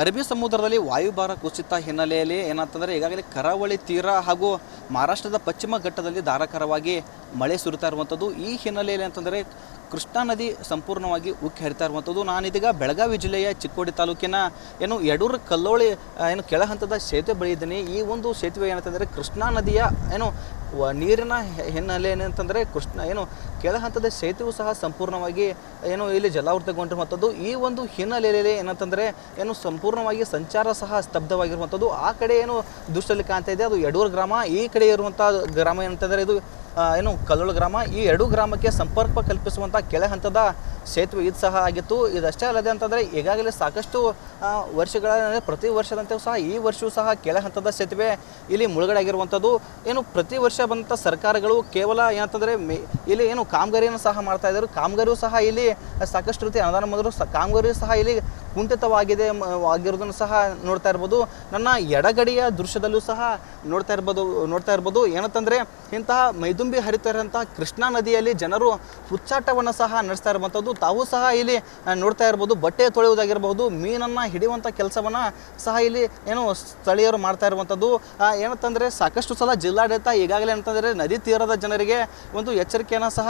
ಅರಬ್ಬಿ ಸಮುದ್ರದಲ್ಲಿ ವಾಯುಭಾರ ಕುಸಿತ ಹಿನ್ನೆಲೆಯಲ್ಲಿ ಏನಂತಂದರೆ ಈಗಾಗಲೇ ಕರಾವಳಿ ತೀರ ಹಾಗೂ ಮಹಾರಾಷ್ಟ್ರದ ಪಶ್ಚಿಮ ಘಟ್ಟದಲ್ಲಿ ಧಾರಾಕಾರವಾಗಿ ಮಳೆ ಸುರಿತಾ ಇರುವಂಥದ್ದು. ಈ ಹಿನ್ನೆಲೆಯಲ್ಲಿ ಅಂತಂದರೆ ಕೃಷ್ಣಾ ನದಿ ಸಂಪೂರ್ಣವಾಗಿ ಉಕ್ಕಿ ಹರಿತಾ ಇರುವಂಥದ್ದು. ನಾನಿದೀಗ ಬೆಳಗಾವಿ ಜಿಲ್ಲೆಯ ಚಿಕ್ಕೋಡಿ ತಾಲೂಕಿನ ಯಡೂರು ಕಲ್ಲೋಳಿ ಕೆಳ ಹಂತದ ಸೇತುವೆ ಬಳಿ ಇದ್ದೀನಿ. ಈ ಒಂದು ಸೇತುವೆ ಏನಂತಂದರೆ ಕೃಷ್ಣಾ ನದಿಯ ನೀರಿನ ಹಿನ್ನೆಲೆ ಏನಂತಂದರೆ ಕೆಳ ಹಂತದ ಸೇತುವೆ ಸಹ ಸಂಪೂರ್ಣವಾಗಿ ಇಲ್ಲಿ ಜಲಾವೃತಗೊಂಡಿರುವಂಥದ್ದು. ಈ ಒಂದು ಹಿನ್ನೆಲೆಯಲ್ಲಿ ಏನಂತಂದರೆ ಸಂಪೂರ್ಣವಾಗಿ ಸಂಚಾರ ಸಹ ಸ್ತಬ್ಧವಾಗಿರುವಂಥದ್ದು. ಆ ಕಡೆ ದೃಶ್ಯದಲ್ಲಿ ಕಾಣ್ತಾ ಇದೆ ಅದು ಯಡೂರು ಗ್ರಾಮ, ಈ ಕಡೆ ಇರುವಂಥ ಗ್ರಾಮ ಏನಂತಂದರೆ ಇದು ಕಲ್ಲೋಳ ಗ್ರಾಮ. ಈ ಎರಡು ಗ್ರಾಮಕ್ಕೆ ಸಂಪರ್ಕ ಕಲ್ಪಿಸುವಂಥ ಕೆಳ ಹಂತದ ಸೇತುವೆ ಇದು ಸಹ ಆಗಿತ್ತು. ಇದಷ್ಟೇ ಅಲ್ಲದೆ ಅಂತಂದರೆ ಈಗಾಗಲೇ ಸಾಕಷ್ಟು ವರ್ಷಗಳ ಪ್ರತಿ ವರ್ಷದಂತೆಯೂ ಸಹ ಈ ವರ್ಷವೂ ಸಹ ಕೆಳ ಹಂತದ ಸೇತುವೆ ಇಲ್ಲಿ ಮುಳುಗಡೆ ಆಗಿರುವಂಥದ್ದು. ಪ್ರತಿ ವರ್ಷ ಬಂದಂಥ ಸರ್ಕಾರಗಳು ಕೇವಲ ಏನಂತಂದರೆ ಇಲ್ಲಿ ಕಾಮಗಾರಿಯನ್ನು ಸಹ ಮಾಡ್ತಾ ಇದ್ದಾರೆ. ಕಾಮಗಾರಿಯೂ ಸಹ ಇಲ್ಲಿ ಸಾಕಷ್ಟು ರೀತಿ ಅನುದಾನ ಬಂದರೂ ಕಾಮಗಾರಿಯೂ ಸಹ ಇಲ್ಲಿ ಕುಂಠಿತವಾಗಿರೋದನ್ನು ಸಹ ನೋಡ್ತಾ ಇರ್ಬೋದು. ನನ್ನ ಎಡಗಡೆಯ ದೃಶ್ಯದಲ್ಲೂ ಸಹ ನೋಡ್ತಾ ಇರ್ಬೋದು ಏನಂತಂದರೆ ಇಂತಹ ಮೈದುಂಬಿ ಹರಿತಾ ಇರೋಂಥ ಕೃಷ್ಣಾ ನದಿಯಲ್ಲಿ ಜನರು ಹುಚ್ಚಾಟವನ್ನು ಸಹ ನಡೆಸ್ತಾ ಇರುವಂಥದ್ದು. ತಾವು ಸಹ ಇಲ್ಲಿ ನೋಡ್ತಾ ಇರ್ಬೋದು. ಬಟ್ಟೆ ತೊಳೆಯುವುದಾಗಿರಬಹುದು, ಮೀನನ್ನು ಹಿಡಿಯುವಂಥ ಕೆಲಸವನ್ನು ಸಹ ಇಲ್ಲಿ ಸ್ಥಳೀಯರು ಮಾಡ್ತಾ ಇರುವಂಥದ್ದು. ಏನಂತಂದರೆ ಸಾಕಷ್ಟು ಸಲ ಜಿಲ್ಲಾಡಳಿತ ಈಗಾಗಲೇ ಅಂತಂದರೆ ನದಿ ತೀರದ ಜನರಿಗೆ ಒಂದು ಎಚ್ಚರಿಕೆಯನ್ನು ಸಹ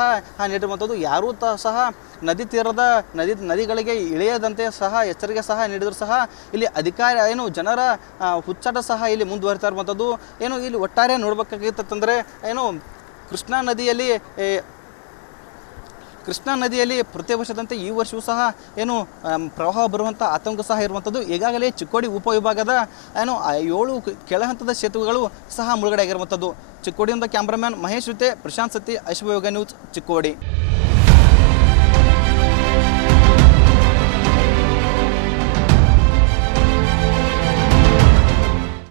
ನೀಡಿರುವಂಥದ್ದು. ಯಾರೂ ಸಹ ನದಿ ತೀರದ ನದಿಗಳಿಗೆ ಇಳಿಯದಂತೆ ಸಹ ಎಚ್ಚರಿಕೆ ಸಹ ನೀಡಿದರೂ ಸಹ ಇಲ್ಲಿ ಜನರ ಹುಚ್ಚಾಟ ಸಹ ಇಲ್ಲಿ ಮುಂದುವರಿತಾ ಇರುವಂಥದ್ದು. ಇಲ್ಲಿ ಒಟ್ಟಾರೆ ನೋಡ್ಬೇಕಾಗಿತ್ತಂದರೆ ಕೃಷ್ಣಾ ನದಿಯಲ್ಲಿ ಪ್ರತಿ ವರ್ಷದಂತೆ ಈ ವರ್ಷವೂ ಸಹ ಪ್ರವಾಹ ಬರುವಂಥ ಆತಂಕ ಸಹ ಇರುವಂಥದ್ದು. ಈಗಾಗಲೇ ಚಿಕ್ಕೋಡಿ ಉಪವಿಭಾಗದ 7 ಕೆಳ ಹಂತದ ಸೇತುವೆಗಳು ಸಹ ಮುಳುಗಡೆ ಆಗಿರುವಂಥದ್ದು. ಚಿಕ್ಕೋಡಿಯಿಂದ ಕ್ಯಾಮ್ರಾಮ್ಯಾನ್ ಮಹೇಶ್ ಜೊತೆ ಪ್ರಶಾಂತ್ ಸತಿ, ಅಶ್ವಯೋಗ ನ್ಯೂಸ್, ಚಿಕ್ಕೋಡಿ.